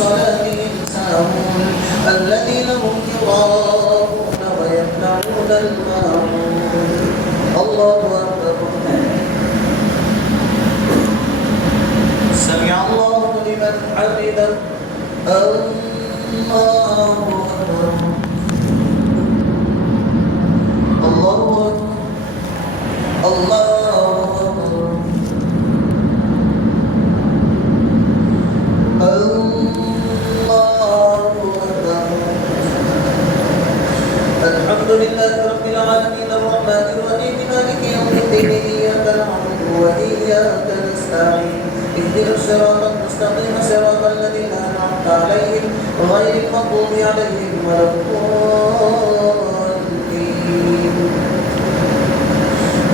صلاتهم ساهون الذين هم يراءون ويمنعون الماعون الله أكبر سمع الله لمن حمده الله أكبر الله أكبر الله الحمد لله رب العالمين الرحمن الرحيم مالك يوم الدين إياك نعبد وإياك نستعين اهدنا الصراط المستقيم صراط الذين أنعمت عليهم غير المغضوب عليهم ولا الضالين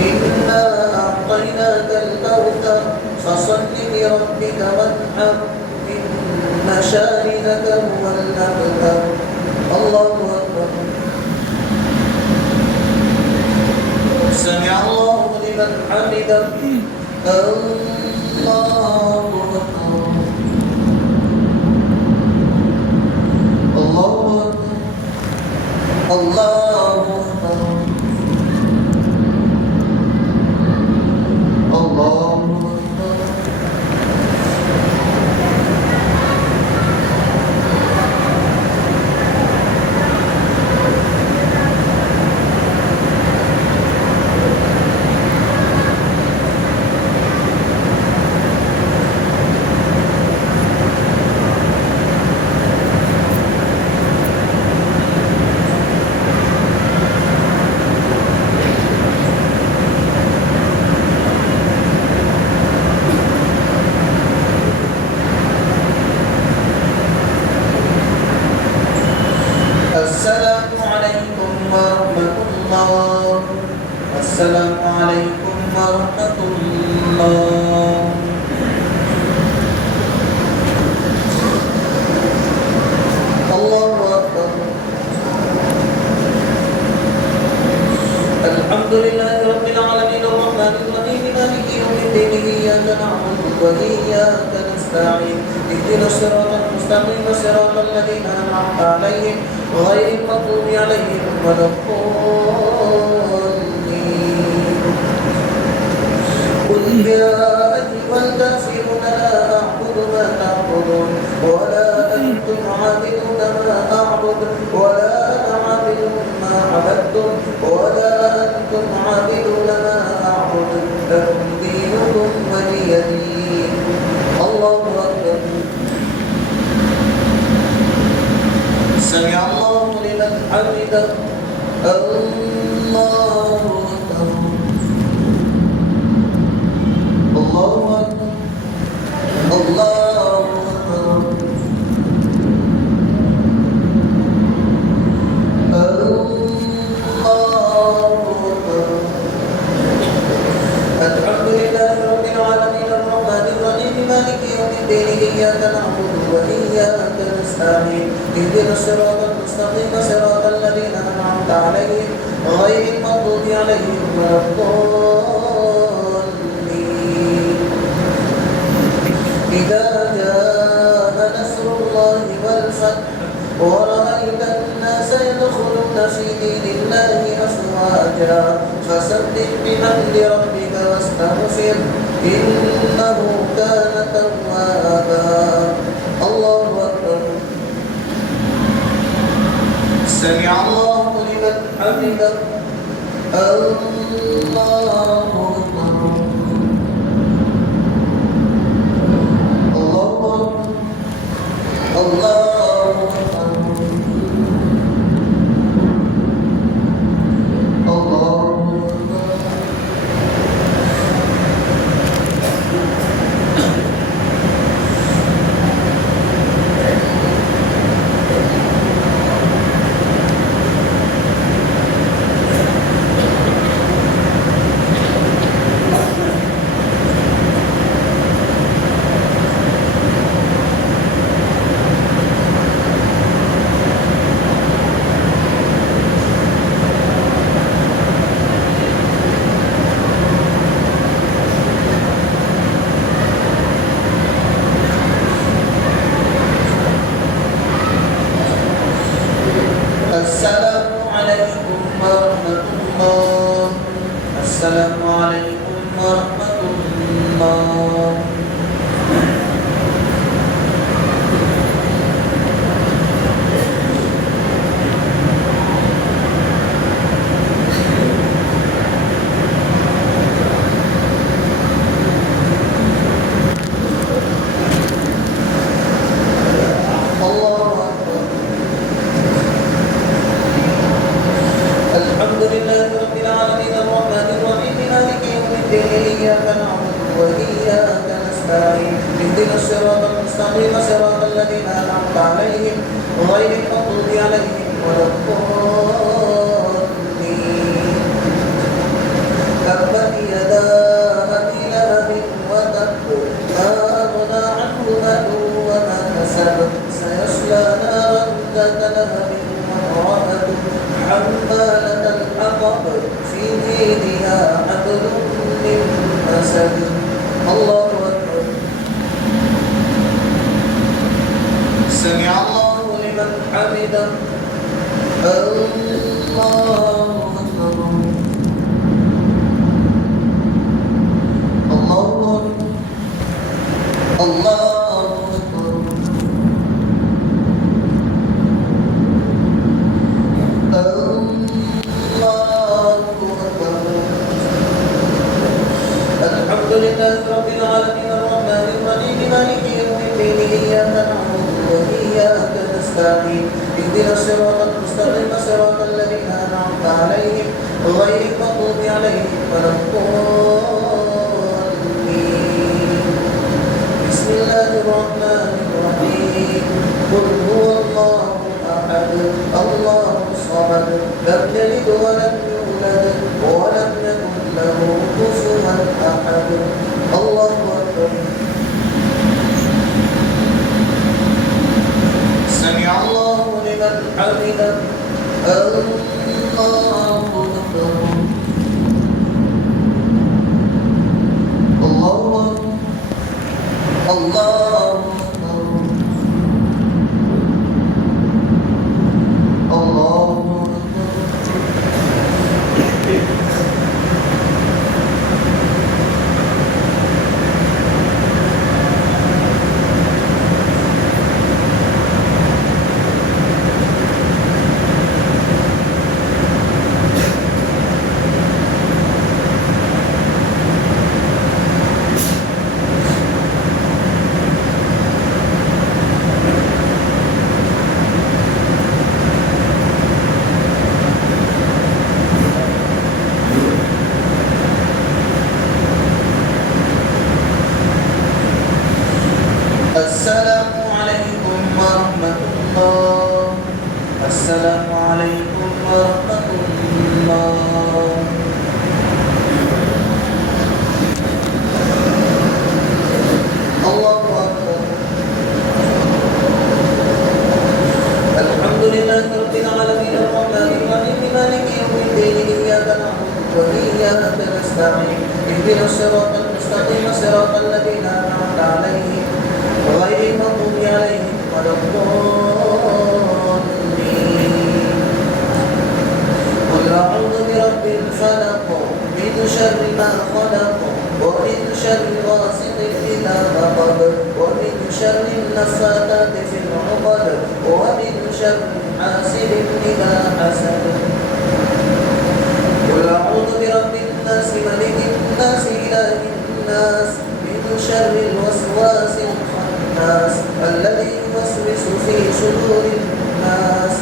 إنا أعطيناك الكوثر فصل لربك وانحر إن شانئك هو الأبتر الله أكبر سمع الله لمن حمده الله أكبر الله أكبر الله أكبر الله أكبر السلام عليكم ورحمة الله السلام عليكم ورحمة الله الله أكبر الحمد لله رب العالمين الرحمن الرحيم مالك يوم الدين إياك نعبد وإياك نستعين اهدنا الصراط المستقيم صراط الذين أنعمت عليهم غير المغضوب عليهم ولا الضالين قل يا أيها الكافرون لا أعبد ما تعبدون ولا أنتم عابدون ما أعبد ولا أنا عابد ما عبدتم ولا أنتم عابدون ما أعبد لكم دينكم ولي دين الله أكبر سمع الله لمن حمده الله أكبر الله أكبر الله أكبر الحمد لله رب العالمين الرحمن الرحيم مالك يوم الدين إياك نعبد وإياك نستعين اهدنا الصراط المستقيم صراط الذين أنعمت عليهم غير المغضوب عليهم ولا الضالين إذا جاء نصر الله والفتح ورأيت الناس يدخلون في دين الله أفواجا فسبح بحمد ربك واستغفر إنه كان توابا الله أكبر سمع الله لمن حمده الله أكبر الله أكبر الله الذين أنعمت عليهم غير المغضوب عليهم ولا الضالين. تبت يدا أبي لهب وتب ما أغنى عنه ماله وما كسب سيصلى نارا ذات لهب وامرأته حمالة الحطب في جيدها حبل من مسد. الله أكبر. سمع الله لمن حمده. الله أكبر. الله أكبر. الله أكبر. الحمد لله رب العالمين الرحمن الرحيم مالك يوم الدين إياك نعبد وإياك نستعين اهدنا الصراط المستقيم صراط الذين أنعمت عليهم غير المغضوب عليهم ولا الضالين. بسم الله الرحمن الرحيم. قل هو الله أحد الله الصمد لم يلد ولم يولد ولم يكن له كفوا أحد. الله أكبر. سمع الله لمن حمده. الله أكبر. الله أكبر. الله أكبر. الله السلام عليكم ورحمة الله. السلام عليكم ورحمة الله. الله أكبر. الحمد لله رب العالمين الرحمن الرحيم مالك يوم الدين إياك نعبد وإياك نستعين اهدنا الصراط المستقيم صراط الذين أنعمت عليهم غير المغضوب عليهم ولا الضالين. قل أعوذ برب الفلق من شر ما خلق ومن شر غاسق إذا وقب ومن شر النفاثات في العقد ومن شر حاسد إذا حسد. قل أعوذ برب الناس ملك الناس إله الناس من شر الوسواس الناس الذي يوسوس في صدور الناس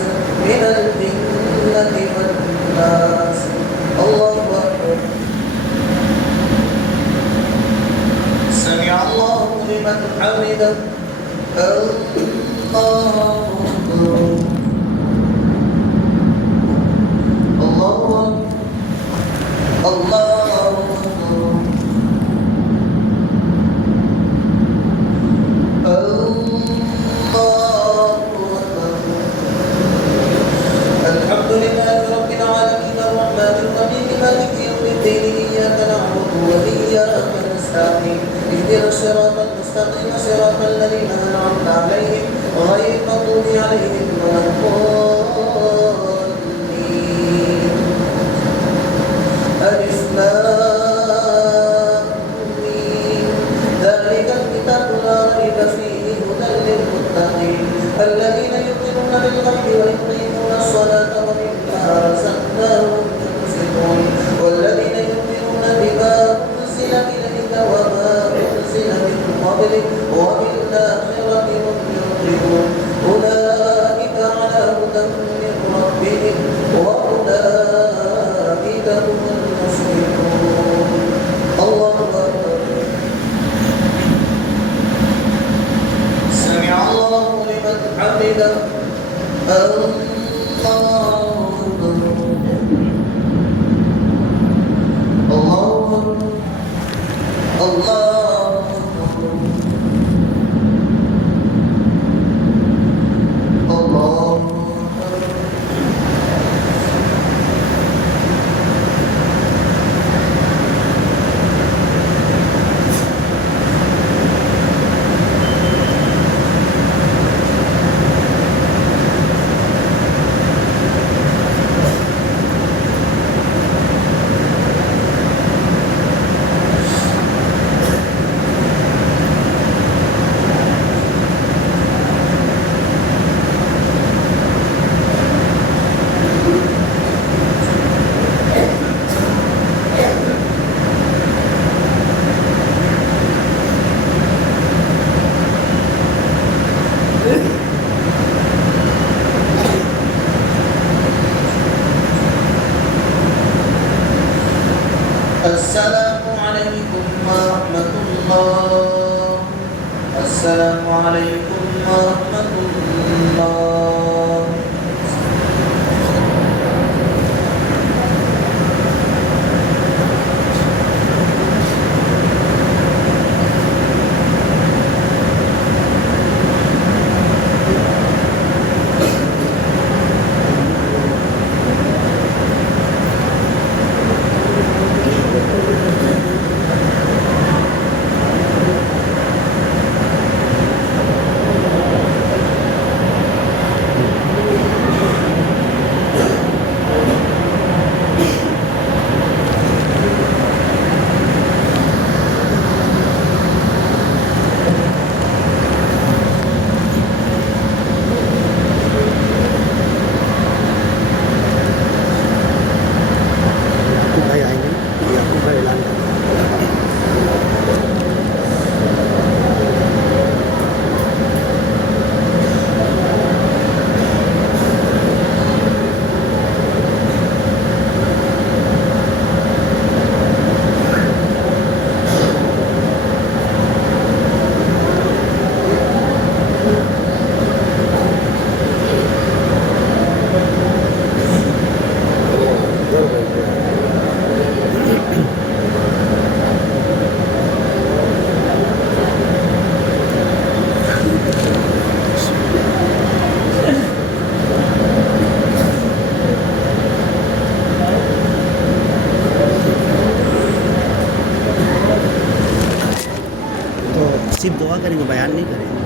من الجنة والناس. الله أكبر. سمع الله لمن حمده. الله أكبر. الله أكبر. الله أكبر. الحمد لله رب العالمين الرحمن الرحيم مالك يوم الدين إياك نعبد وإياك نستعين اهدنا الصراط المستقيم صراط الذين أنعمت عليهم غير المغضوب عليهم ولا الضالين. ألف لام ميم ذلك الكتاب لا ريب فيه هدى للمتقين الذين يؤمنون بالغيب ويقيمون الصلاة ومما رزقناهم ينفقون والذين يؤمنون بما أنزل إليك وما أنزل من قبلك وبالآخرة هم يوقنون أولئك على هدى من ربهم وأولئك هم المفلحون. الله أكبر. سمع الله حمده الله أكبر الله أكبر الله أكبر الله أكبر السلام عليكم ورحمة الله السلام عليكم ورحمة الله صرف دعا کریں گے، بیان نہیں کریں گے.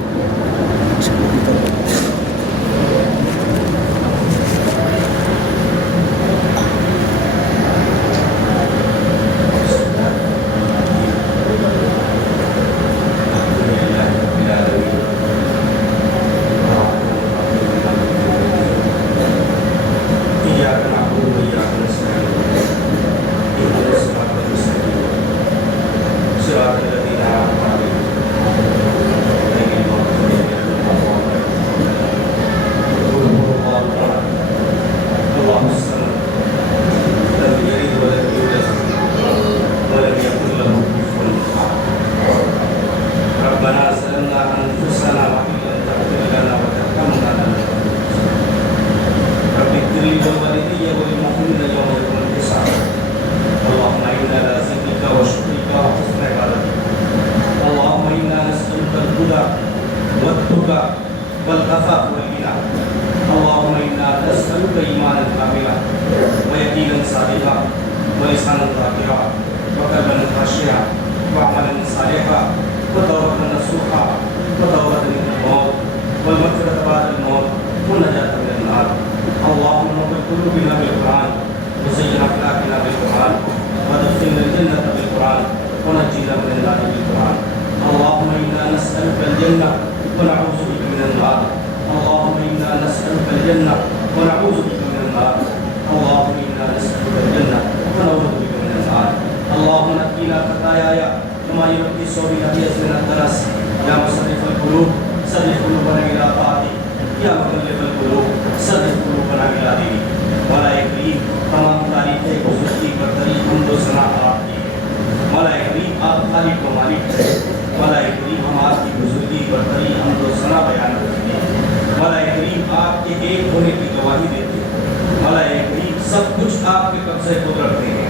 करीम आपके एक होने की गवाही देते हैं। मौलाए करीम सब कुछ आपके कब्जे कुदरत में है।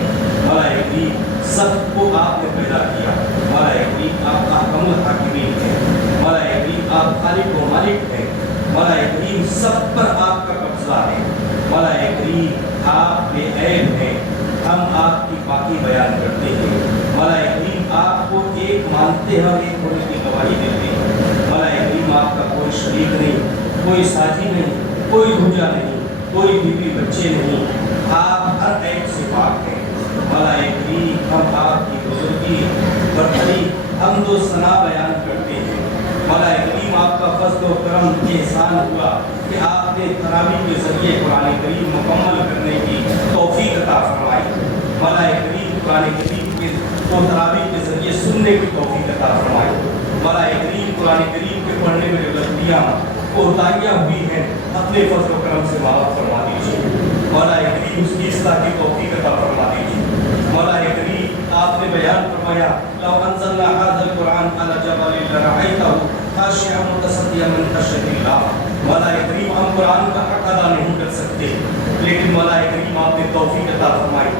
मौलाए करीम सबको आपने पैदा किया। मौलाए करीम आप अहकमुल हाकिमीन हैं। मौलाए करीम आप खालिक व मालिक हैं। मौलाए करीम सब पर आपका कब्जा है। मौलाए करीम आप बेऐब हैं। हम आपकी पाकी बयान करते हैं। मौलाए करीम आपको एक मानते हैं और एक होने की गवाही देते हैं। मौलाए करीम आपका कोई शरीक नहीं, कोई साथी नहीं, कोई दूजा नहीं, कोई बीवी बच्चे नहीं, आप हर ऐब से पाक हैं। मौलाए करीम हम आपकी बुजुर्गी बरतरी हमदो सना बयान करते हैं। मौलाए करीम आपका फज़्ल व करम एहसान हुआ कि आपने तरावी के ज़रिए कुरान करीम मुकम्मल करने की तौफीक अता फरमाई। मौलाए करीम कुरान करीम के तो तरावी के ज़रिए सुनने की तौफीक अता फरमाई। मौलाए करीम कुरान करीम के पढ़ने में जो गलतियाँ कोताहियाँ हुई हैं अपने फज़्ल व करम से माफ़ फरमा दीजिए। मौलाए करीम उसकी इस्लाह की तौफीक अता फरमा दीजिए। मौलाए करीम आपने बयान फरमाया लौ अंज़लना हाज़ल कुरान अला जबलिन लरअयतहु खाशिअन मुतसद्दिअन मिन खश्यतिल्लाह। मौलाए करीम हम कुरान का हक अदा नहीं कर सकते, लेकिन मौलाए करीम आपने तौफीक अता फरमाई,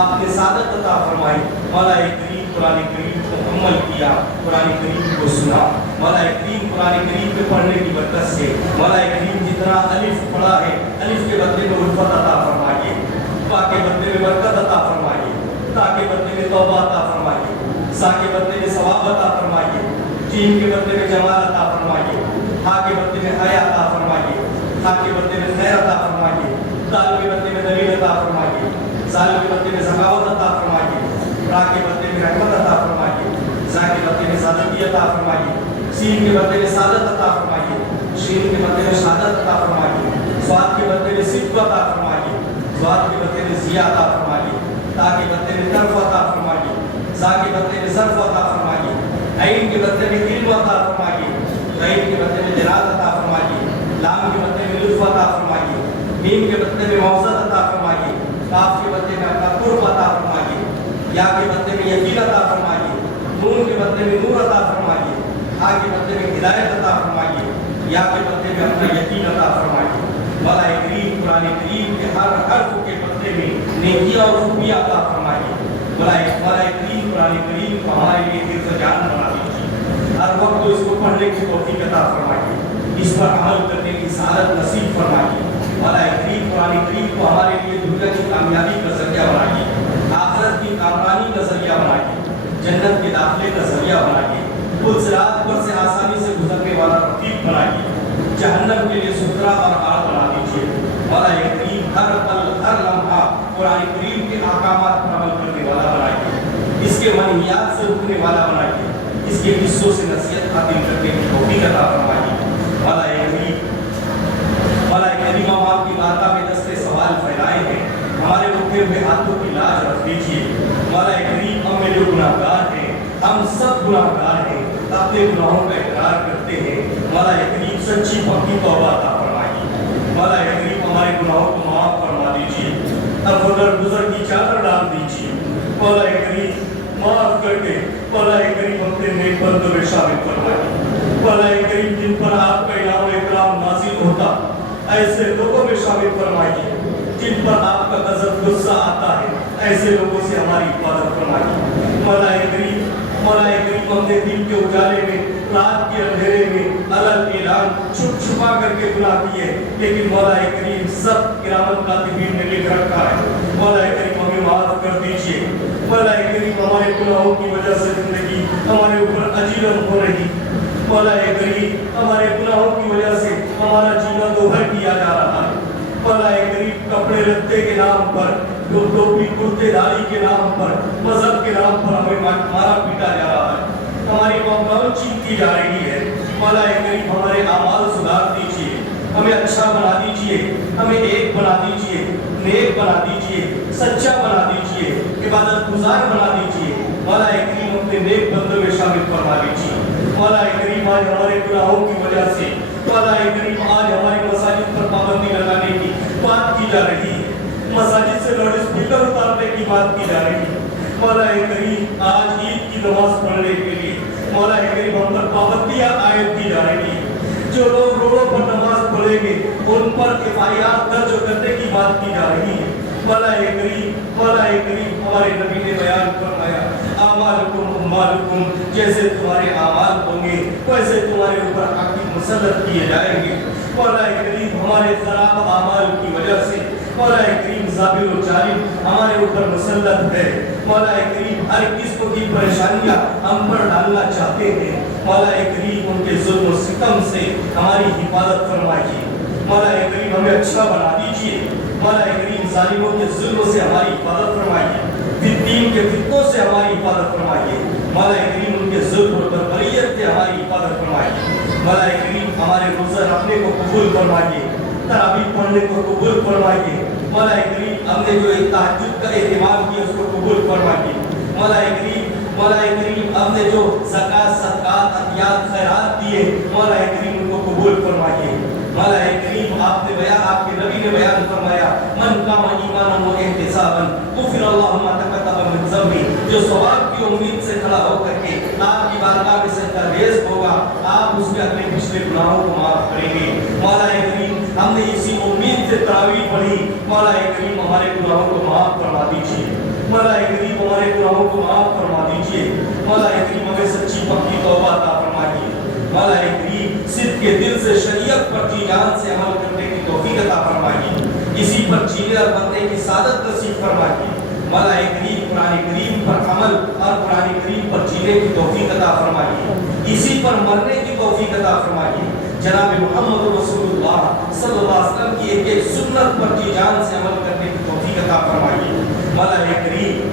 आपने सादत अता फरमाई। मौलाए करीम कुरान करीम को मुकम्मल किया, कुरान करीम को सुना। मौलाए करीम कुरान करीम के पढ़ने की बरकत से मौलाए करीम जितना अलिफ पढ़ा है, अलिफ के बदले में उल्फत अता फरमाइए, बा के बदले में बरकत अता फरमाइए, ता के बदले में तौबा अता फरमाइए, सा के बदले में सवाब अता फरमाइए, जीम के बदले में जमाल अता फरमाइए, हा के बदले में हया अता फरमाइए, हा के बदले में खैर अता फरमाइए, दाल के बदले में दलील अता फरमाइए, साल के बदले में ज़कावत अता फरमाइए, रा के बदले में रहमत अता फरमाइए, जा के बदले में सादती अता फरमाइए, सीन के बदले में सादत अता फरमाइए, शीन के बदले में शहादत अता फरमाइए, स्वाद के बदले में सिद्क़ अता फरमाइए, ज़्वाद के बदले में ज़िया अता फरमाइए, ता के बदले में तर्फ अता फरमाइए, जा के बदले में ज़र्फ अता फरमाइए, ऐन के बदले में इल्म अता फरमाइए, गैन के बदले में जलाल अता फरमाइए, लाम के बदले में लुत्फ़ अता फरमाइए, मीम के बदले में मौज़त अता फरमाइए, काफ के बदले में अपना कुर्ब अता फरमाइए, या के बदले में यकीन अता फरमाइए, नून के बदले में नूर अता फरमाइए, हा के बदले में हिदायत अता फरमाइए, या के बदले में अपना यकीन अता फरमाइए। मौलाए करीम कुरान करीम के हर हर्फ के बदले में नेकियां और खूबियां अता फरमाइए। मौलाए करीम कुरान करीम को हमारे लिए हिफ्ज़ जान बना दीजिए। हर वक्त तो इसको पढ़ने की तौफीक अता फरमाइए, इस पर अमल करने की सआदत नसीब फरमाइए। मौलाए करीम कुरान करीम को हमारे लिए दुनिया की कामयाबी का जरिया बनाइए, आखिरत की कामरानी का जरिया बनाइए, जन्नत के दाखिले का जरिया बनाइए, उस सिरात पर से आसानी से गुजरने वाला रफीक बनाइए, जहन्नम के लिए सुथरा और आड़ बना दीजिए। मौलाए करीम हर पल हर लम्हा कुरान करीम के अहकामात पर अमल करने वाला बनाइए, इसके मनहियात से रुकने वाला बनाइए, इसके हिस्सों से नसीहत हासिल करने की तौफीक अता फरमाइए। मौलाए करीम हम आपकी बारगाह में दस्ते सवाल फैलाए हैं, हमारे रुके हुए हाथों की लाज रख दीजिए। मौलाए करीम हम में जो गुनाहगार हैं, हम सब गुनाहगार हैं, अपने गुनाहों का इकरार करते हैं। मौलाए करीम सच्ची पक्की तौबा अता फरमाइए। मौलाए करीम हमारे गुनाहों को माफ़ फरमा दीजिए, अफदर गुज़र की चादर डाल दीजिए। मौलाए करीम माफ़ करके मौलाए करीम अपने नेक बंदों में शामिल फरमाइए। मौलाए करीम जिन पर आपका इनाम इकराम नाज़िल होता ऐसे लोगों में शामिल फरमाइए, जिन पर आपका गज़ब गुस्सा आता है ऐसे लोगों से हमारी हिफाजत फरमाइए। मौलाए करीम अपने दिल के उजाले में रात के अंधेरे में अलग ऐलान छुप छुपा करके गुनाह किए, लेकिन मौलाए करीम सब किरामत कातिबीन ने लिख रखा है। मौलाए करीम हमें माफ़ कर दीजिए। मौलाए करीम हमारे गुनाहों की वजह से जिंदगी हमारे ऊपर अजीरन हो रही। मौलाए करीम हमारे गुनाहों की वजह से हमारा जीना दोहर किया जा रहा है। मौलाए करीम कपड़े लत्ते के नाम पर, टोपी कुर्तेदारी के नाम पर, मजहब के नाम पर हमें मारा पीटा जा रहा है, हमारी मौकाओं छीनती जा रही है। मौलाए करीम हमारे आमाल सुधार दीजिए, हमें अच्छा बना दीजिए, हमें एक बना दीजिए, नेक बना दीजिए, सच्चा बना दीजिए, इबादत गुजार बना दीजिए। मौलाए करीम अपने नेक बंदों में शामिल फरमा दीजिए। मौलाए करीम आज हमारे गुनाहों की वजह से मौलाए करीम आज हमारी मसाजिद पर पाबंदी लगाने की बात की जा रही है, मसाजिद से लाउड स्पीकर उतारने की बात की जा रही है। मौलाए करीम आज ईद की नमाज पढ़ने के लिए मौलाए करीम हम पर पाबंदियां आयद की जा रही है। जो लोग रोडों पर नमाज पढ़े پڑھیں گے ان پر FIR درج کرنے کی بات کی جا رہی ہے۔ مولا کریم ہمارے نبی نے بیان فرمایا اعمالکم اموالکم، جیسے تمہارے اعمال ہوں گے ویسے تمہارے اوپر حاکم مسلط کیے جائیں گے۔ مولا کریم ہمارے خراب اعمال کی وجہ سے مولا کریم ظابر و جالم ہمارے اوپر مسلط ہے۔ مولا کریم ہر قسم کی پریشانیاں ہم پر ڈالنا چاہتے ہیں۔ مولا کریم ان کے ظلم و ستم سے ہماری حفاظت فرمائیے۔ مولا کریم ہمیں اچھا بنا دیجیے۔ مولا کریم ظالموں کے ظلم سے ہماری حفاظت فرمائیے، فتنین کے فتنوں سے ہماری حفاظت فرمائیے۔ مولا کریم ان کے ظلم اور بربریت سے ہماری حفاظت فرمائیے۔ مولا کریم ہمارے روزہ رکھنے کو قبول فرمائیے، تراویح پڑھنے کو قبول فرمائیے۔ مولا کریم ہم نے جو تہجد کا اہتمام کیا اس کو قبول فرمائیے۔ مولا کریم ہم نے جو زکوٰۃ صدقات عطیات خیرات دیے مولا کریم ان کو قبول فرمائیے۔ مولا کریم آپ کے نبی نے بیان فرمایا من قام ایمانا و احتسابا غفر اللہ ما تقدم من ذنبہ، جو ثواب کی امید سے کھڑا ہو کر کے آپ کی بارگاہ میں سجدہ ریز ہوگا آپ اس میں اپنے پچھلے گناہوں کو معاف کریں گے۔ مولا کریم ہم نے اسی امید سے تراویح پڑھی، مولا کریم ہمارے گناہوں کو معاف فرما دیجیے۔ مولا کریم ہمارے گناہوں کو معاف فرما دیجیے۔ مولا کریم ہمیں سچی پکی توبہ عطا فرمائیے۔ مولا کریم صدق کے دل سے شریعت پر جی جان سے عمل کرنے کی توفیق عطا فرمائیے، اسی پر جینے اور بننے کی سعادت نصیب فرمائیے۔ مولا کریم قرآن کریم پر عمل اور قرآن کریم پر جینے کی توفیق عطا فرمائیے، اسی پر مرنے کی توفیق عطا فرمائیے۔ جناب محمد رسول اللہ صلی اللہ علیہ وسلم کی ایک سنت پر جی جان سے عمل کرنے کی توفیق عطا فرمائیے۔ مولا کریم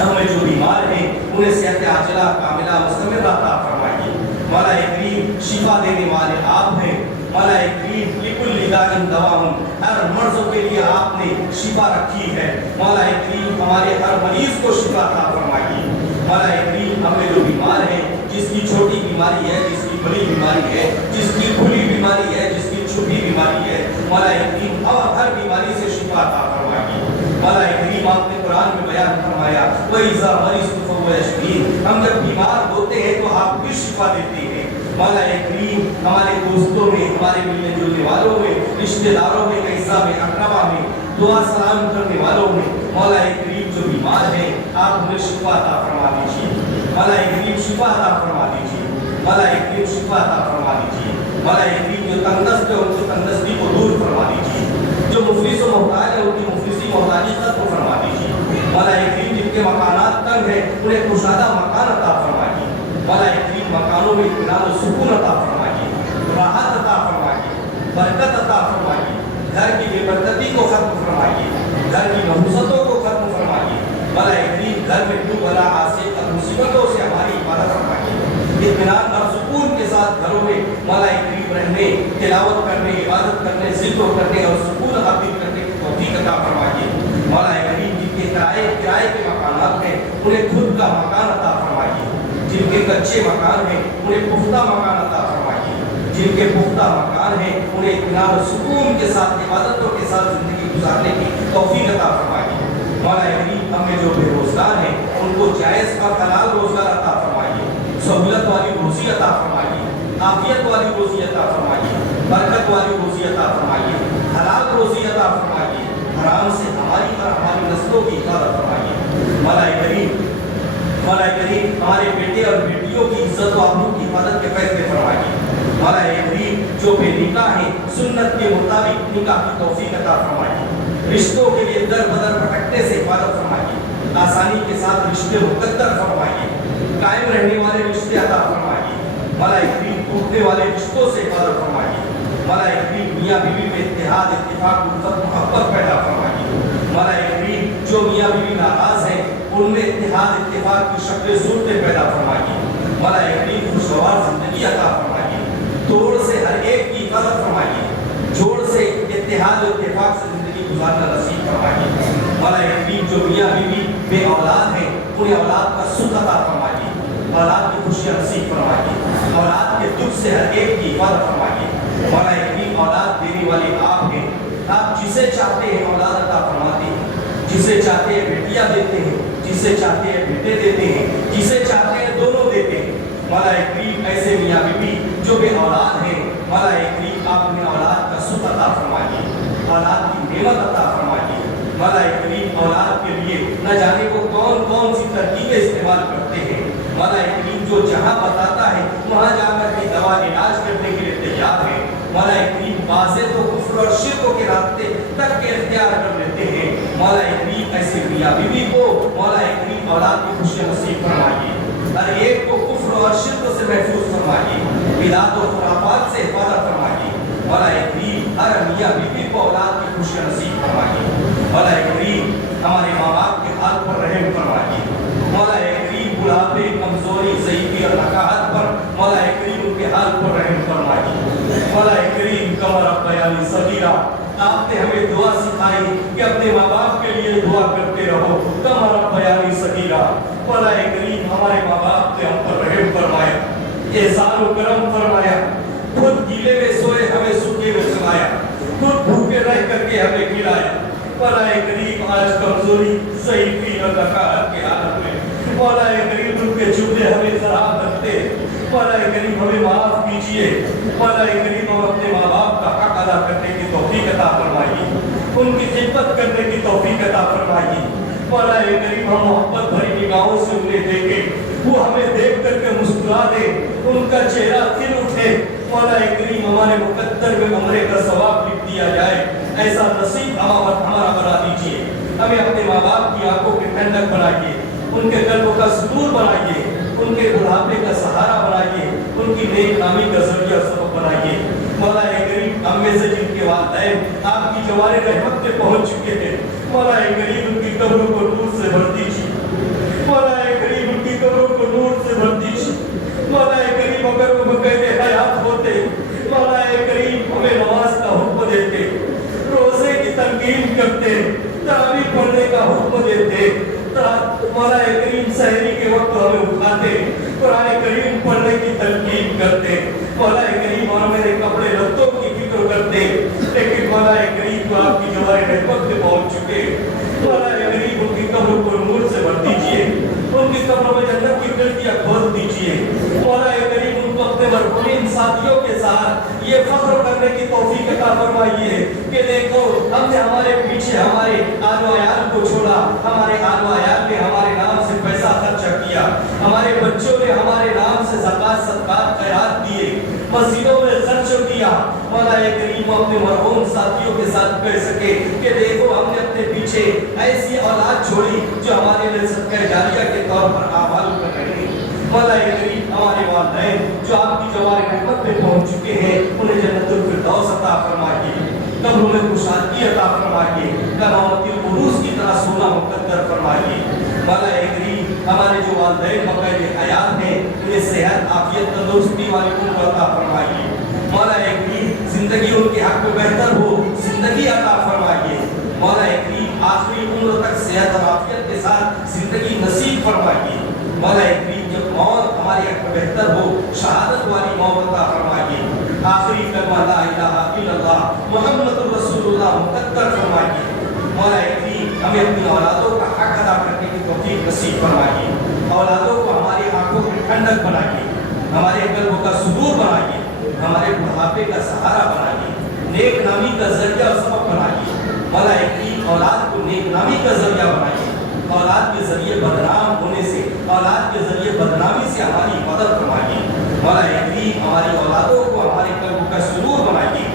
ہمیں جو بیمار ہیں انہیں صحت عاجلہ کاملہ مستمر عطا فرمائیے۔ مولا کریم شفا دینے والے آپ ہیں۔ مولا کریم لکل داء دواء، ہر مرض کے لیے آپ نے شفا رکھی ہے۔ مولا کریم ہمارے ہر مریض کو شفا عطا فرمائیے۔ مولا کریم ہمیں جو بیمار ہیں، جس کی چھوٹی بیماری ہے، جس کی بڑی بیماری ہے، جس کی کھلی بیماری ہے، جس کی چھپی بیماری ہے، مولا کریم ہر بیماری سے شفا عطا فرمائیے۔ مولا کریم آپ نے قرآن میں بیان فرمایا وَإِذَا مَرِضْتُ فَهُوَ يَشْفِينِ، ہم جب بیمار ہوتے ہیں تو آپ بھی شفا دیتے ہیں۔ مولا کریم ہمارے دوستوں میں، ہمارے ملنے جلنے والوں میں، رشتہ داروں میں، قیصہ میں، اقربا میں، دعا سلام کرنے والوں میں مولا کریم جو بیمار ہیں آپ انہیں شفا عطا فرما دیجیے۔ مولا کریم شفا عطا فرما دیجیے۔ مولا کریم شفا عطا فرما دیجیے۔ مولا کریم جو تندرست ہے ان کی تندرستی کو دور فرما دیجیے، جو مفلس و محتاج ہے ان کی مفلسی محتاجی ختم فرما دیجیے۔ مولا کریم جن کے مکانات تنگ ہیں انہیں کشادہ مکان عطا فرمائیے۔ مولا کریم مکانوں میں اطمینان و سکون عطا فرمائیے، راحت عطا فرمائیے، برکت عطا فرمائیے، گھر کی بے برکتی کو ختم فرمائیے، گھر کی نحوستوں کو ختم فرمائیے۔ مولا کریم گھر میں دو بلا آصف اور مصیبتوں سے ہماری حفاظت فرمائیے۔ اطمینان اور سکون کے ساتھ گھروں میں مولا کریم رہنے، تلاوت کرنے، عبادت کرنے، ذکر کرنے اور سکون حاصل کرنے کی توفیق عطا فرمائیے۔ مولا کریم جن کے کرائے کے مکانات ہیں انہیں خود کا مکان عطا فرمائیے، جن کے کچے مکان ہیں انہیں پختہ مکان عطا فرمائیے، جن کے پختہ مکان ہیں انہیں اطمینان و سکون کے ساتھ عبادتوں کے ساتھ زندگی گزارنے کی توفیق عطا فرمائیے۔ مولا کریم ہمیں جو بے روزگار ہیں ان کو جائز اور حلال روزگار عطا فرمائیے، سہولت والی روزی عطا فرمائیے، عافیت والی روزی عطا فرمائیے، برکت والی روزی عطا فرمائیے، حلال روزی عطا فرمائیے، حرام سے ہماری اور ہماری نسلوں کی حفاظت فرمائیے۔ مولا کریم ہمارے بیٹے اور بیٹیوں کی عزت و آبرو کی حفاظت کے فیصلے فرمائیے۔ مولا کریم جو بے نکاح ہیں سنت کے مطابق نکاح کی توفیق عطا فرمائیے، رشتوں کے لیے در بدر بھٹکنے سے حفاظت فرمائیے، آسانی کے ساتھ رشتے مقدر فرمائیے، قائم رہنے والے رشتے عطا فرمائیے۔ مولا کریم ٹوٹنے والے رشتوں سے حفاظت فرمائیے۔ مولا کریم میاں بیوی میں اتحاد، اتفاق، الفت، محبت پیدا فرمائیے۔ مولا کریم جو میاں بیوی ناراض ہیں ان میں اتحاد، اتفاق کی شکل صورتیں پیدا فرمائیے۔ مولا کریم خوشگوار زندگی عطا فرمائیے، توڑ سے ہر ایک کی حفاظت فرمائیے، جوڑ سے اتحاد و اتفاق سے زندگی گزارنا نصیب فرمائیے۔ مولا کریم جو میاں بیوی بے اولاد ہیں انہیں اولاد کا سکھ عطا فرمائیے، اولاد کی خوشیاں نصیب فرمائیے، اولاد کے دکھ سے ہر ایک کی حفاظت فرمائیے۔ مولا کریم اولاد دینے والے آپ ہیں، آپ جسے چاہتے ہیں اولاد عطا فرماتے ہیں، جسے چاہتے ہیں بیٹیاں دیتے ہیں، جسے چاہتے ہیں بیٹے دیتے ہیں، جسے چاہتے ہیں دونوں دیتے ہیں۔ مولا کریم ایسے میاں بیوی جو بے اولاد ہیں مولا کریم آپ انہیں اولاد کا बाज़े तो कुफ्र और शिर्क के रास्ते तक के इख्तियार कर लेते हैं। मौला करीम ऐसे मियां बीवी को मौला करीम औलाद की खुशी नसीब फरमाइए, हर एक को कुफ्र और शिर्क से महफूज फरमाइए, बिदात और खुराफात से हिफाजत फरमाइए। मौला करीम हर मियां बीवी को औलाद की खुशी नसीब फरमाइए। मौला करीम हमारे माँ बाप के हाल पर रहम फरमाइए। मौला करीम बुढ़ापे, कमजोरी, ज़ईफ़ी और नकाहत पर मौला करीम उनके हाल पर रहम फरमाइए। मौला करीम कमा रब्बयानी सगीरा, आपने हमें दुआ सिखाई कि अपने माँ बाप के लिए दुआ करते रहो। कमा रब्बयानी सगीरा, मौला करीम हमारे माँ बाप ने हम पर रहम फरमाया, एहसान और करम फरमाया, खुद गीले में सोए हमें सूखे में सुलाया, खुद भूखे रह करके हमें खिलाया। मौला करीम आज कमजोरी, ज़ईफ़ी और नकाहत के हालत में मौला करीम उनके चूल्हे हमें सराह रखते। मौला करीम हमें माफ कीजिए। मौला करीम हम अपने माँ बाप का हक अदा करने की तौफीक अता फरमाइए, उनकी खिदमत करने की तौफीक अता फरमाइए। मौला करीम हम मोहब्बत भरी निगाहों से उन्हें देखें, वो हमें देख करके मुस्कुरा दे, उनका चेहरा खिल उठे। मौला करीम हमारे मुकद्दर में उम्रे का सवाब लिख दिया जाए, ऐसा नसीब हमारा बना दीजिए। हमें अपने माँ बाप की आंखों की ठंडक बनाइए, उनके कल्बों का सुरूर बनाइए, उनके बुढ़ापे का सहारा बनाइए, उनकी नेक नामी का जरिया सबक बनाइए। मौला करीम हम में से जिनके वालिदैन आपकी जवारे रहमत में पहुंच चुके हैं, मौला करीम उनकी कब्रों को नूर से भर दीजिए। मौला करीम उनकी कब्रों को नूर से भर दीजिए। मौला करीम अगर वो बक़ैदे हयात होते, मौला करीम हमें नमाज का हुक्म देते, रोजे की तलकीन करते, तरावी पढ़ने का हुक्म देते, मौला करीम सहरी के वक्त हमें उठाते, कुरान करीम पढ़ने की तलकीन करते, मौला करीम और मेरे कपड़े लत्तों की फिक्र करते। लेकिन मौला करीम को आपकी जवारे रहमत में पहुंच चुके, मौला करीम उनकी कब्रों को नूर से भर दीजिए, उनकी कब्रों में जन्नत की खिड़कियां खोल दीजिए। मौला करीम उनको अपने मरहूम साथियों के साथ ये फख्र करने की तौफीक अता फरमाइए कि देखो हमने हमारे पीछे हमारे आलो अयाल को छोड़ा, हमारे आलो अयाल ने हमारे नाम से पैसा खर्चा किया, हमारे बच्चों ने हमारे नाम से ज़कात सदक़ात खैरात दिए, मस्जिदों में खर्च किया। मौला करीम अपने मरहूम साथियों के साथ कह सके कि देखो हमने अपने पीछे ऐसी औलाद छोड़ी जो हमारे लिए सदका जारिया के तौर पर आमाल कर रही है। मौला करीम हमारे वालिदैन जो आपकी जवारे रहमत में पहुंच चुके हैं, उन्हें जन्नतुल फिरदौस अता फरमाइए, कब्रों में खुशहाली अता फरमाइए, क़यामतिल उरूस की तरह सोना मुक़द्दर फरमाइए। मौला करीम हमारे जो वालिदैन बक़ैदे हयात हैं, उन्हें सेहत, आफियत, तंदुरुस्ती वाली उम्र अता फरमाइए। मौला करीम जिंदगी उनके हक में बेहतर हो, जिंदगी अता फरमाइए। मौला करीम आखिरी उम्र तक सेहत और आफियत के साथ जिंदगी नसीब फरमाइए। मौला करीम जब मौत हमारे हक में बेहतर हो, शहादत वाली मौत अता फरमाइए। आखिरी कलमा ला इलाहा इल्लल्लाह मुहम्मदुर रसूलुल्लाह मुक़द्दर फरमाइए। मौला करीम हमें अपनी औलादों का हक अदा करने की तौफीक नसीब फरमाइए। औलादों को हमारी आंखों की ठंडक बनाइए, हमारे कल्बों का सुरूर बनाइए, हमारे बुढ़ापे का सहारा बनाइए, नेक नामी का जरिया और सबक बनाइए। मौला करीम औलाद को नेक नामी का जरिया बनाइए, औलाद के जरिए बदनाम होने से, औलाद के जरिए बदनामी से हमारी मदद फरमाइए। मौला करीम हमारी औलादों को हमारे कल्ब का सुरूर बनाइए,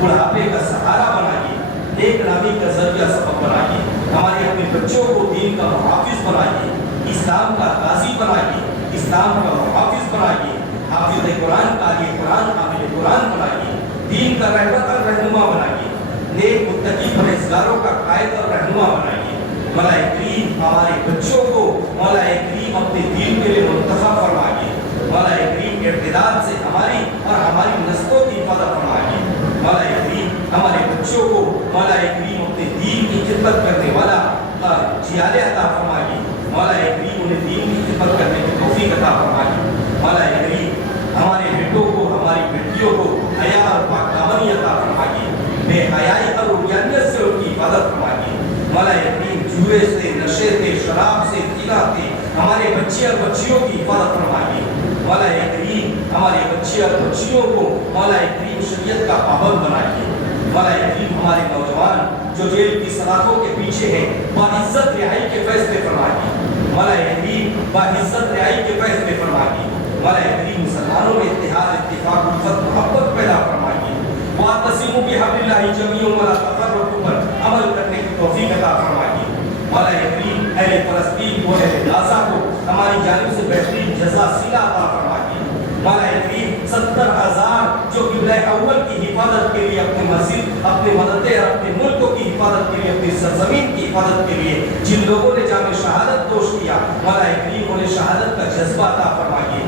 बुढ़ापे का सहारा बनाइए, नेक नामी का जरिया सबक बनाइए। हमारे अपने बच्चों को दीन का मुहाफिज बनाइए, इस्लाम का काजी बनाइए, इस्लाम का मुहाफिज बनाइए, हाफिज़ कुरान, कारी कुरान, हामिल कुरान बनाइए, दीन का रहमत और रहनुमा बनाइए, नेक मुत्तकी परहेज़गारों का कायद और रहनुमा बनाइए। मौला करीम हमारे बच्चों को मौला करीम अपने दीन के लिए मुंतखब फरमाइए। मौला करीम इर्तिदाद से हमारी और हमारी नस्लों की हिफाजत फरमाइए। मौला करीम हमारे बच्चों को मौला करीम अपने दीन की खिदमत करने वाला जियाले अता फरमाइए। मौला करीम उन्हें दीन की खिदमत करने की तौफीक अता फरमाइए। मौला करीम हमारे बेटों को, हमारी बेटियों को हया और पाकदामनी अता फरमाइए, बेहयाई और उरियानियत से उनकी हिफाजत फरमाइए। मौला करीम जुए से, नशे से, शराब से, ज़िना से हमारे बच्चे और बच्चियों की हिफाजत फरमाइए। मौला करीम हमारे बच्चे और बच्चियों को मौला करीम शरीयत का पाबंद बनाइए। मौला करीम हमारे नौजवान जो जेल की सलाखों के पीछे हैं, बाइज्जत रिहाई के फैसले फरमाइए। मौला करीम बाइज्जत रिहाई के फैसले फरमाइए। मौला करीम मुसलमानों में इत्तेहाद, इत्तिफाक, उल्फत, मोहब्बत पैदा फरमाइए। वातसिमु वातसिमू बिहब्लिल्लाहि जमीअन वला तफर्रकू पर अमल करने की तौफीक अता फरमाइए। मौला करीम अहले फलस्तीन को, अहले गाज़ा को हमारी जानिब से बेहतरीन जज़ा सिला अता फरमाइए। मौला करीम 70,000 जो क़िबला अव्वल की हिफाजत के लिए अपने मस्जिद, अपने मदद, अपने मुल्क की हिफाजत के लिए, अपनी सरजमीन की हिफाजत के लिए जिन लोगों ने जामे शहादत नोश किया, मौला करीम उन्हें शहादत का जज्बा अता फरमाइए,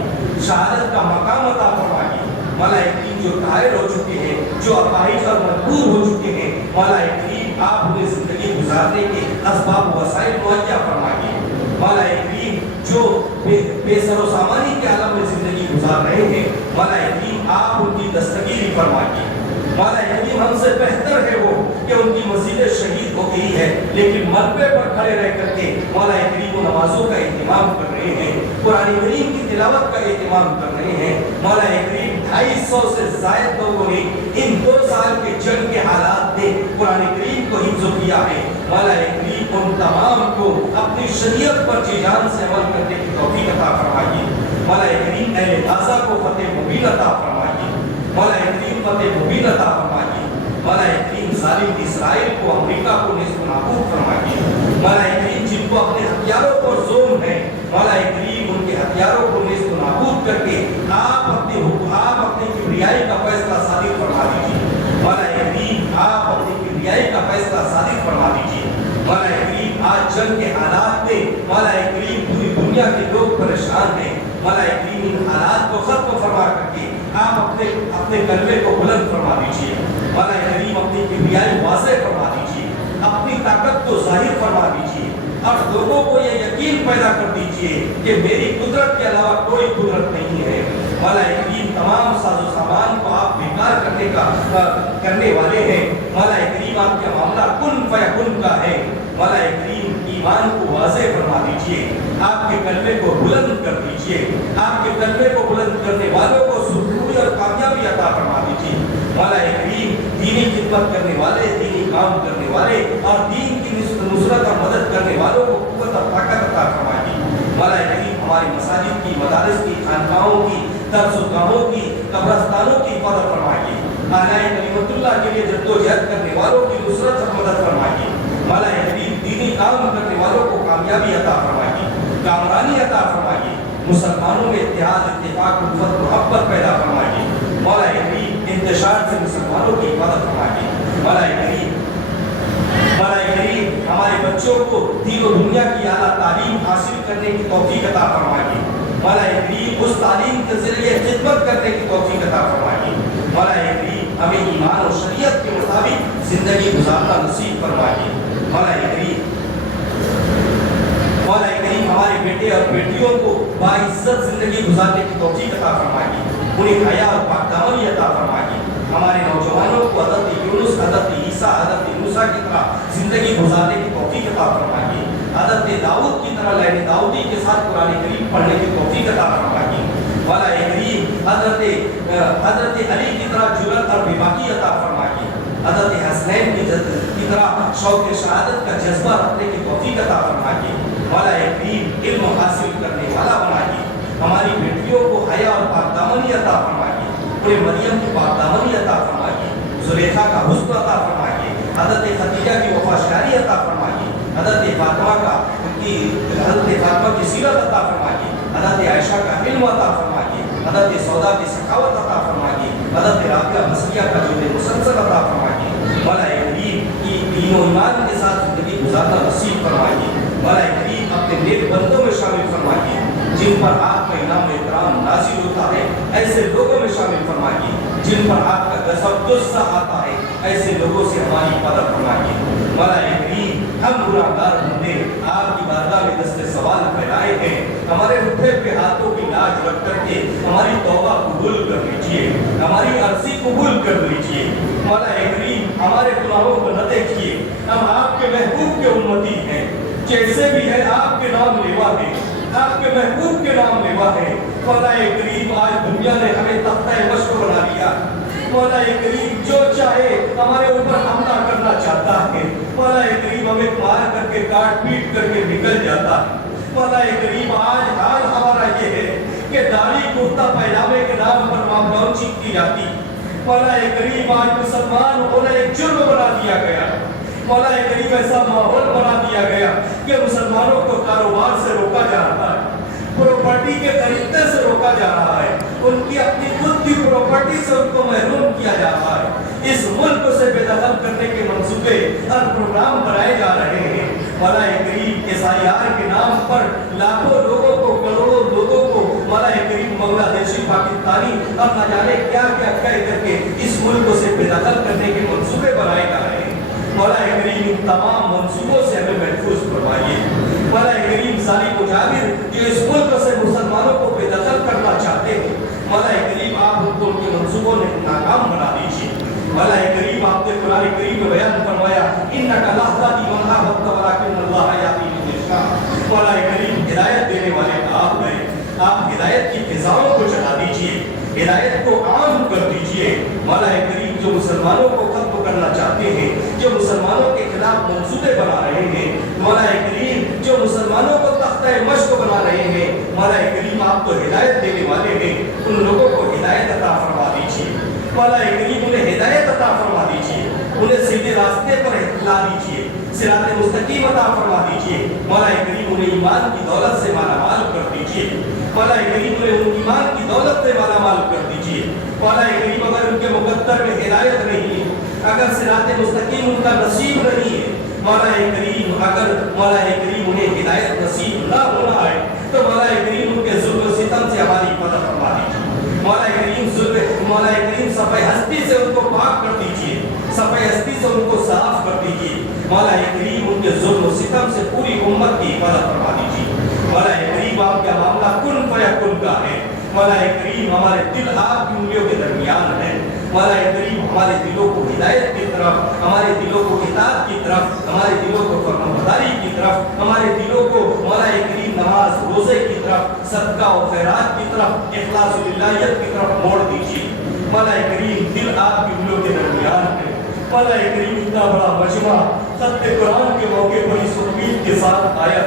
शहादत का मकाम अता फरमाइए। मौला करीम जो घायल हो चुके हैं, जो अपाहिज और मजबूर हो चुके हैं, मौला करीम आप उन्हें जिंदगी गुजारने के असबाब वसाइल मुहैया फरमाइए। मौला करीम जो बेसरो सामानी के आलम में जिंदगी गुजार रहे हैं, मौला करीम आप उनकी दस्तगीरी फरमाइए। मौला करीम हमसे बेहतर है वो कि उनकी मस्जिद शहीद हो गई है, लेकिन मरबे पर खड़े रह करके मौला करीम वो नमाजों का एहतमाम कर रहे हैं, कुरान करीम की तिलावत का एहतमाम कर रहे हैं। मौला करीम 250 से ज़ायद लोगों ने इन 2 साल के जंग के हालात में कुरान करीम को हिफ्ज़ किया है। मौला करीम उन तमाम को अपनी शरीयत पर जी जान से अमल करने की तौफीक अता फरमाइए। मौला करीम अहले गाज़ा को फतेह मुबीन अता फरमाइए। मौला करीम फतेह मुबीन अता फरमाइए। मौला करीम जालिम इस्राइल को, अमेरिका को नेस्त नाबूद फरमाइए। मौला करीम जिनको अपने हथियारों पर ज़ुल्म है, मौला करीम उनके हथियारों को नेस्त नाबूद करके आप अपनी किबरियाई का फैसला सादिक फरमा दीजिए। मौला करीम आप अपनी किबरियाई का फैसला सादिक फरमा दीजिए। मौला करीम आज जंग के हालात में मौला करीम पूरी दुनिया के लोग परेशान हैं। मौला करीम इन हालात को खत्म फरमा करके आप अपने कलमे को बुलंद फरमा दीजिए। मौला करीम अपनी किबरियाई वाज़ेह फरमा दीजिए, अपनी ताकत को जाहिर फरमा दीजिए और लोगों को ये यकीन पैदा कर दीजिए कि मेरी कुदरत के अलावा कोई कुदरत नहीं है। मौला करीम तमाम साजो सामान को आप बेकार करने वाले हैं। मौला करीम आपका मामला कुन फयकुन का है। मौला करीम ईमान को वाज़ेह फरमा दीजिए, आपके कलमे को बुलंद कर दीजिए, आपके कलमे को बुलंद करने वालों को सुकून और कामयाबी अता फरमा दीजिए। मौला करीम दीनी खिदमत करने वाले, दीनी काम करने वाले और दीन की नुसरत और मदद करने वालों को कुव्वत और ताकत अता फरमाइए। मौला करीम हमारी मसाजिद की, मदारिस की, खानकाहों की, दरसगाहों की, कब्रस्तानों की हिफाजत फरमाइए। आलाए कलीमतुल्लाह के लिए जद्दोजहद करने वालों की नुसरत और मदद फरमाइए। मौला करीम दीनी काम करने वालों को कामयाबी अता फरमाइए, कामरानी अता फरमाइए। मुसलमानों में इत्तेहाद, इत्तेफाक, उल्फत, मोहब्बत पैदा फरमाइए। मौला करीम इंतशार से मुसलमानों की हिफाजत फरमाइए। मौला करीम हमारे बच्चों को दीन और दुनिया की आला तालीम हासिल करने की तौफीक अता फरमाइए। मौला करीम उस तालीम के जरिए खिदमत करने की तौफीक अता फरमाइए। मौला करीम हमें ईमान और शरीयत के मुताबिक जिंदगी गुजारना नसीब फरमाइए। मौला करीम हमारे बेटे और बेटियों को बाइज्जत जिंदगी गुजारने की तौफीक अता फरमाइए, उन्हें हया और पाकदामनी अता फरमाइए। हमारे नौजवानों को हज़रत यूनुस, हज़रत ईसा, हज़रत मूसा की तरह जिंदगी गुजारने की तौफीक अता फरमाइए। हज़रत दाऊद की तरह लहने दाऊदी के साथ कुरान करीम पढ़ने की तौफीक अता फरमाइए। मौला करीम हज़रत अली की तरह जुरत और बेबाकी अता फरमाइए। हज़रत हसनैन की तरह शौक़ शहादत का जज्बा रखने की तौफीक अता फरमाइए। मौला करीम इल्म हासिल करने वाला बनाइए। हमारी बेटियों को हया और पाकदामनी अता फरमाइए, उन्हें मरियम की पाकदामनी अता फरमाइए, जुलेखा का हुस्न अता फरमाइए, हज़रत खदीजा की वफादारी अता फरमाइए, हज़रत फातिमा की सीरत अता फरमाइए, हज़रत आयशा का इल्म अता फरमाइए, हज़रत सौदा की सखावत अता फरमाइए, हज़रत राबिया मसरिया का जुल्म मुसलसल अता फरमाइए। मौला करीम की दीन और ईमान के साथ जिंदगी गुजारना नसीब फरमाइए। मौला करीम अपने नेक बंदों में शामिल फरमाइए, जिन पर आपका इनाम इकराम नाज़िल होता है, ऐसे लोगों में शामिल फरमाइए। जिन पर आपका गज़ब गुस्सा आता है, ऐसे लोगों से हमारी हिफाजत फरमाइए। मौला करीम हम गुनाहगार बंदे आपकी बारगाह में दस्ते सवाल फैलाए हैं, हमारे उठे पे हाथों की लाज रख करके हमारी तौबा कबूल कर लीजिए, हमारी अर्जी कबूल कर लीजिए। मौला करीम हमारे गुनाहों को न देखिए, हम आपके महबूब के उम्मती हैं, जैसे भी है आपके नाम लेवा है, आपके महबूब के नाम लेवा है। मौला करीम आज दुनिया ने हमें तख्ता मश्क बना लिया। मौला करीम जो चाहे हमारे ऊपर हमला करना चाहता है, मौला करीम हमें मार करके काट पीट करके निकल जाता है। मौला करीम आज हाल हमारा ये है कि दाढ़ी कुर्ता पैजामे के नाम पर वहाँ लॉन्चिंग की जाती, مولا کریم آج مسلمان ہونا ایک جرم بنا دیا گیا. مولا کریم ایسا ماحول بنا دیا گیا کہ مسلمانوں کو کاروبار سے روکا جا رہا ہے, پراپرٹی کے خریدنے سے روکا جا رہا ہے, ان کی اپنی خود کی پراپرٹی سے ان کو محروم کیا جا رہا ہے. اس ملک سے بے دخل کرنے کے منصوبے اور پروگرام بنائے جا رہے ہیں. مولا کریم SIR کے نام پر لاکھوں لوگوں کو, کروڑوں لوگوں کو مولا کریم بنگلہ دیشی, پاکستانی اور نہ جانے کیا کیا کہہ کر کے اس ملک سے بے دخل کرنے کے منصوبے بنائے جا رہے ہیں. مولا کریم ان تمام منصوبوں سے ہمیں محفوظ فرمائیے. مولا کریم ظالم و جابر جو اس ملک سے مسلمانوں کو بے دخل کرنا چاہتے ہیں, مولا کریم آپ ان کو ان کے منصوبوں نے ناکام بنا دیجیے. مولا کریم آپ نے قرآن کریم میں بیان فرمایا انک لا تہدی من احببت ولکن اللہ یہدی من یشاء. مولا کریم ہدایت دینے والے آپ ہیں, آپ ہدایت کی فضاؤں کو چلا دیجیے, ہدایت کو عام کر دیجیے. مولا کریم جو مسلمانوں کو ختم کرنا چاہتے ہیں, جو مسلمانوں کے خلاف منصوبے بنا رہے ہیں, مولا کریم جو مسلمانوں کو تختہ مشق بنا رہے ہیں, مولا کریم آپ تو ہدایت دینے والے ہیں, ان لوگوں کو ہدایت عطا فرما دیجیے. مولا کریم انہیں ہدایت عطا فرما دیجیے, انہیں سیدھے راستے پر لا دیجیے, صراط مستقیم عطا فرما دیجیے. مولا کریم انہیں ایمان کی دولت سے مالا مال کر دیجیے. مولا کریم انہیں ایمان کی دولت سے مالا مال کر دیجیے. مولا کریم اگر ان کے مقدر میں ہدایت نہیں ہے, اگر صراط مستقیم ان کا نصیب نہیں ہے, مولا کریم اگر مولا کریم انہیں ہدایت نصیب نہ ہونا ہے تو مولا کریم ان کے ظلم و ستم سے ہماری مدد فرما دیجیے. مولا کریم صفحہ ہستی سے ان کو پاک کر دیجیے, صفحہ ہستی سے ان کو صاف کر دیجیے. مولا کریم ان کے ظلم و ستم سے پوری امت کی حفاظت فرما دیجیے. مولا کریم آپ کا معاملہ کن فیکن کا ہے. مولا کریم ہمارے دل آپ کی انگلیوں کے درمیان ہے. مولا کریم ہمارے دلوں کو ہدایت کی طرف, ہمارے دلوں کو اطاعت کی طرف, ہمارے دلوں کو فرمانبرداری کی طرف, ہمارے دلوں کو مولا کریم نماز روزے کی طرف, صدقہ و خیرات کی طرف, اخلاص و للہیت کی طرف موڑ دیجیے. مولا کریم دل آپ کی انگلیوں کے درمیان ہے. مولا کریم اتنا بڑا مجمع ختم قرآن کے موقع پر اس امید کے ساتھ آیا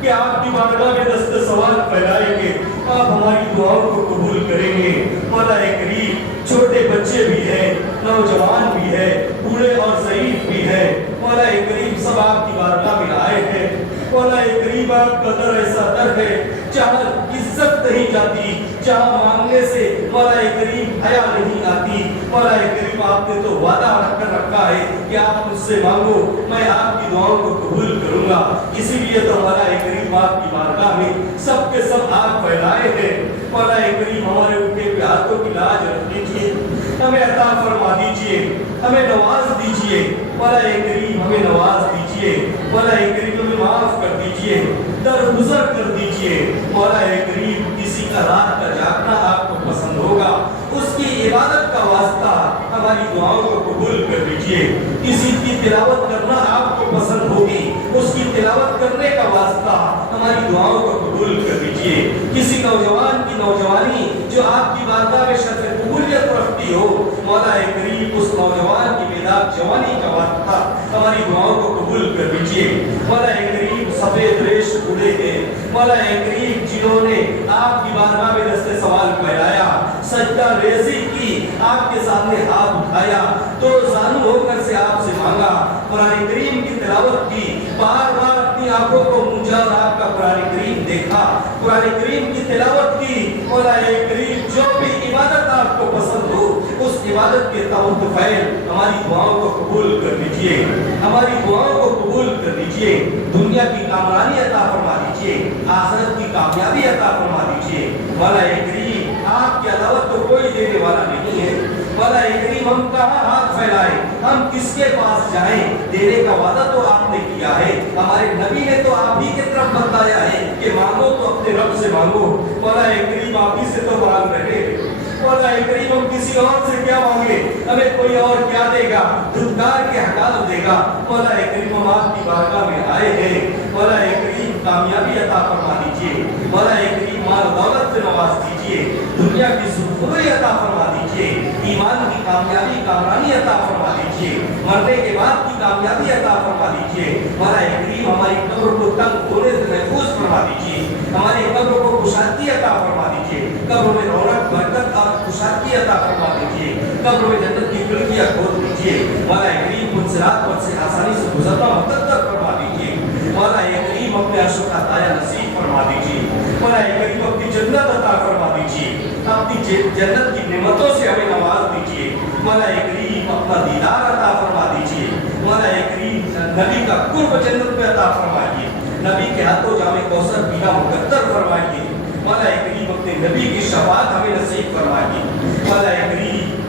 کہ آپ کی بارگاہ میں دست سوال پھیلائیں گے, آپ ہماری دعاؤں کو قبول کریں گے. مولا کریم چھوٹے بچے بھی ہیں, نوجوان بھی ہے, بوڑھے اور ضعیف بھی ہے, مولا کریم سب آپ کی بارگاہ میں آئے ہیں. مولا کریم آپ کا در ایسا در ہے جہاں عزت نہیں جاتی, جہاں مانگنے سے مولا کریم حیا نہیں آتی. مولا کریم آپ نے تو وعدہ رکھ کر رکھا ہے کہ آپ مجھ سے مانگو میں آپ کی دعاؤں کو قبول کروں گا. اسی لیے تو مولا کریم آپ کی بارگاہ میں سب کے سب آپ پھیلائے ہیں. مولا کریم ہمارے اٹھے ہوئے ہاتھوں کی لاج رکھ لیجیے, ہمیں عطا فرما دیجیے, ہمیں نواز دیجیے. مولا کریم ہمیں نواز دیجیے. مولا کریم ہمیں معاف کر دیجیے, درگزر کر دیجیے. مولا کریم کسی کا رات کا جاگنا آپ کو پسند ہوگا, اس کی عبادت کا واسطہ ہماری دعاؤں کو قبول کر لیجیے. کسی کی تلاوت کرنا آپ کو پسند ہوگی, اس کی تلاوت کرنے کا واسطہ ہماری دعاؤں کو قبول کر لیجیے. کسی نوجوان کی نوجوانی جو آپ کی بارگاہ میں شرف قبولیت رکھتی ہو, مولا کریم اس نوجوان کی بیدار جوانی کا واسطہ ہماری دعاؤں کو قبول کر لیجیے. مولا کریم سفید ریش بوڑھے ہیں, مولا کریم جنہوں نے آپ کی بارگاہ میں دست سوال پھیلایا, سجدہ ریزی کی, آپ کے سامنے ہاتھ اٹھایا, تو زانو ہو کر سے آپ سے مانگا, قرآن کریم کی تلاوت کی, بار بار اپنی آنکھوں کو مونجھا اور آپ کا قرآن کریم دیکھا, قرآن کریم کی تلاوت کی. مولا کریم جو بھی عبادت آپ کو پسند ہو اس عبادت کے تحت فیل ہماری دعاؤں کو قبول کر لیجیے, ہماری دعاؤں کو قبول کر لیجیے. دنیا کی کامرانی عطا فرما دیجیے, آخرت کی کامیابی عطا فرما دیجیے. مولا کریم آپ کے علاوہ تو کوئی دینے والا نہیں ہے. مولا کریم ہم کہاں ہاتھ پھیلائیں, ہم کس کے پاس جائیں؟ دینے کا وعدہ تو آپ نے کیا ہے, ہمارے نبی نے تو آپ ہی کی طرف بتایا ہے کہ مانگو تو اپنے رب سے مانگو. مولا کریم آپ ہی سے تو مانگ رہے ہیں. مولا کریم ہم کسی اور سے کیا مانگے, ہمیں کوئی اور کیا دے گا, دھتکار کے ہٹا دے گا. مولا کریم ہم آپ کی بارگاہ میں آئے ہیں. مولا کریم کامیابی عطا فرما دیجیے. مولا کریم مال دولت سے نواز دیجیے, دنیا کی سرخری عطا فرما دیجیے, ایمان کی کامیابی کامرانی عطا فرما دیجیے, مرنے کے بعد کی کامیابی عطا فرما دیجیے. مولا کریم ہماری قبر کو تنگ ہونے سے محفوظ فرما دیجیے, ہماری قبر کو کشادگی عطا فرما دیجیے, قبر میں رونق برکت اور کشادگی عطا فرما دیجیے. कब्र में जन्नत की खिड़कियां खोल दीजिए। मौला करीम उन सिरात पर से आसानी से गुजरना मुकद्दर फरमा दीजिए। मौला करीम अपने अर्श का ताया नसीब फरमा दीजिए। मौला करीम अपनी जन्नत अता फरमा दीजिए। अपनी जन्नत की नेमतों से हमें नवाज दीजिए। मौला करीम अपना दीदार अता फरमा दीजिए। मौला करीम नबी का कुर्ब जन्नत में अता फरमाइए। नबी के हाथों जामे कौसर पीना मुकद्दर फरमाइए। मौला करीम अपने नबी की शफाअत हमें नसीब फरमाइए।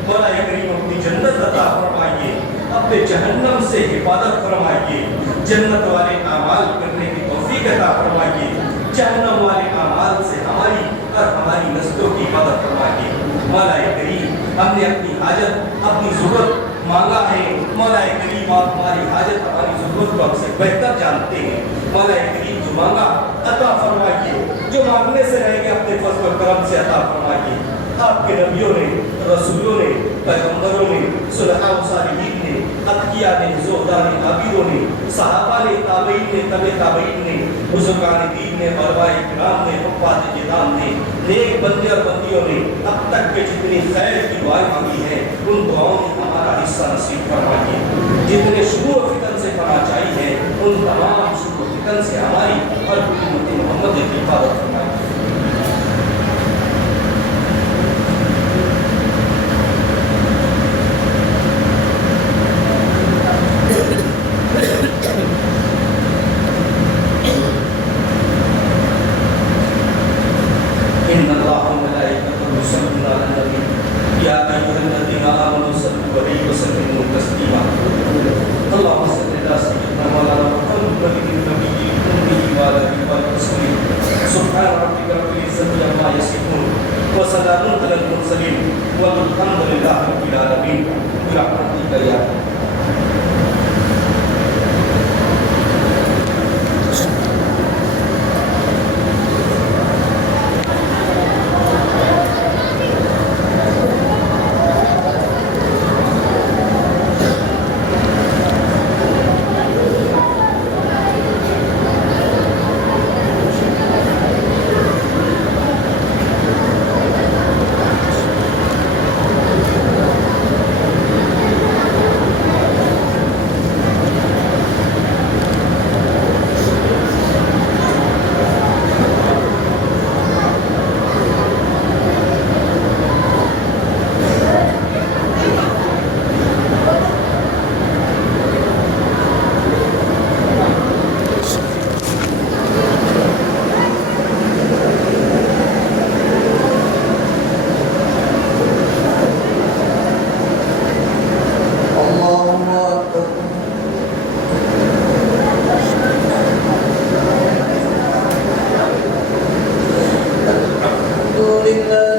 मौला करीम अपनी जन्नत अता फरमाइए। अपने जहन्नम से हिफाजत फरमाइए। जन्नत वाले आमाल करने की तौफीक अता फरमाइए। जहन्नम वाले आमाल से हमारी और हमारी नस्लों की मदद फरमाइए। मौला करीम हमने अपनी हाजत अपनी ज़रूरत मांगा है। मौला करीम आप हमारी हाजत हमारी ज़रूरत को हमसे बेहतर जानते हैं। मौला करीम जो मांगा अता फरमाइए। जो मांगने से रहेंगे अपने फज़ल व करम से अता फरमाइए। आपके नबियों ने, रसूलों ने, पैगंबरों ने, सुलहा व सालिहीन ने, अतकिया ने, ज़ुहदा ने, आबिदों ने, सहाबा ने, ताबईन ने, तबे ताबईन ने, बुजुर्गान दीन ने, उलमाए किराम ने, हुफ़्फ़ाज़ किताब ने, नेक बंदे और बंदियों ने अब तक के जितनी खैर की दुआएं मांगी हैं उन दुआओं में हमारा हिस्सा नसीब फरमाइए। जितने शुरू फितन से पना चाहिए हैं उन तमाम शुरू फितन से हमारी और उम्मत मोहम्मद की हिफाजत फरमाइए। الضالين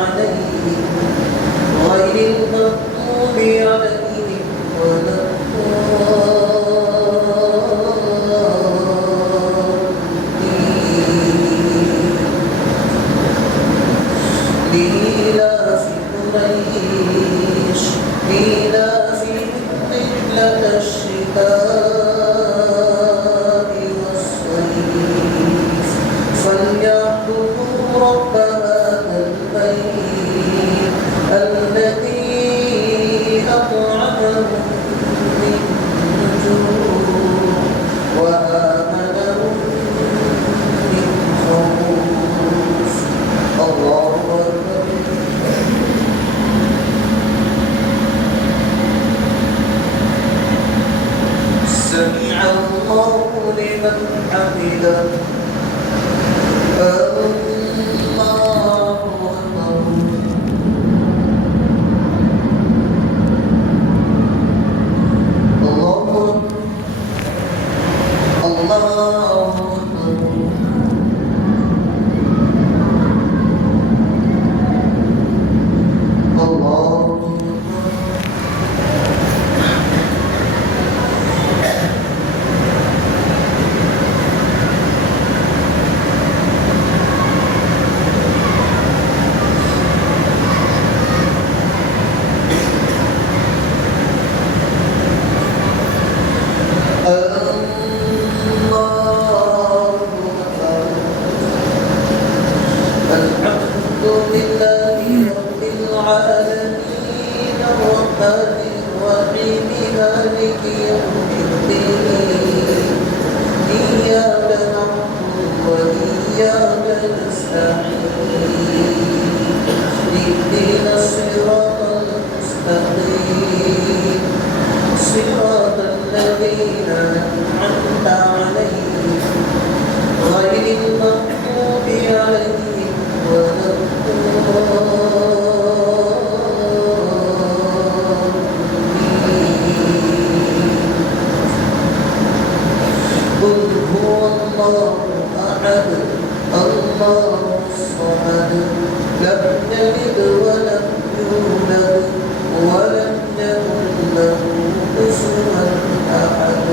عليهم غير المغضوب عليهم ولا لإيلاف قريش إيلافهم رحلة الشتاء والصيف فليعبدوا رب هذا البيت الذي أطعمهم من جوع وآمنهم من خوف. الله أكبر. سمع الله لمن حمده. الله أكبر. الله أكبر. الله أكبر. الحمد لله رب العالمين الرحمن الرحيم مالك يوم الدين إياك نعبد وإياك نستعين اهدنا الصراط المستقيم صراط الذين أنعمت عليهم غير المغضوب عليهم ولا قل هو الله أحد الله الصمد لم يلد ولم يولد ولم يكن له كفوا أحد.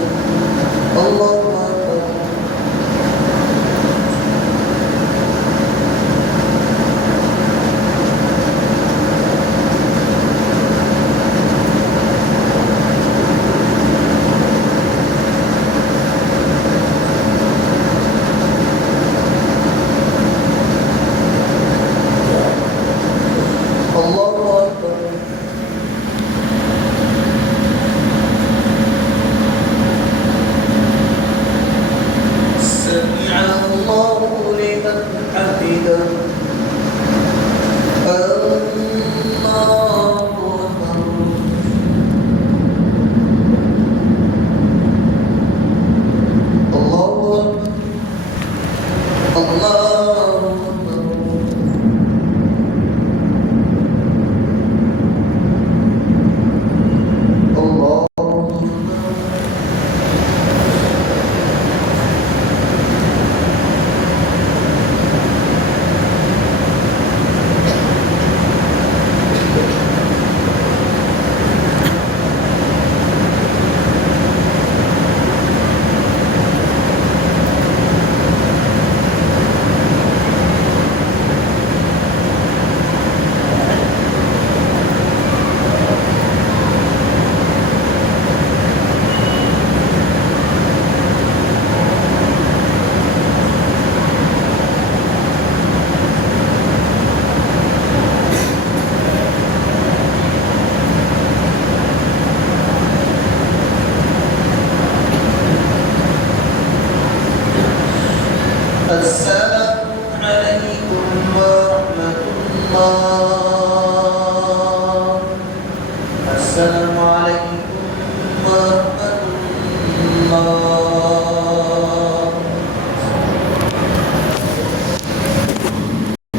الله أكبر. الله أكبر. سمع الله لمن حمده. الله أكبر. الله أكبر. الله أكبر. السلام عليكم ورحمة الله. السلام عليكم ورحمة الله.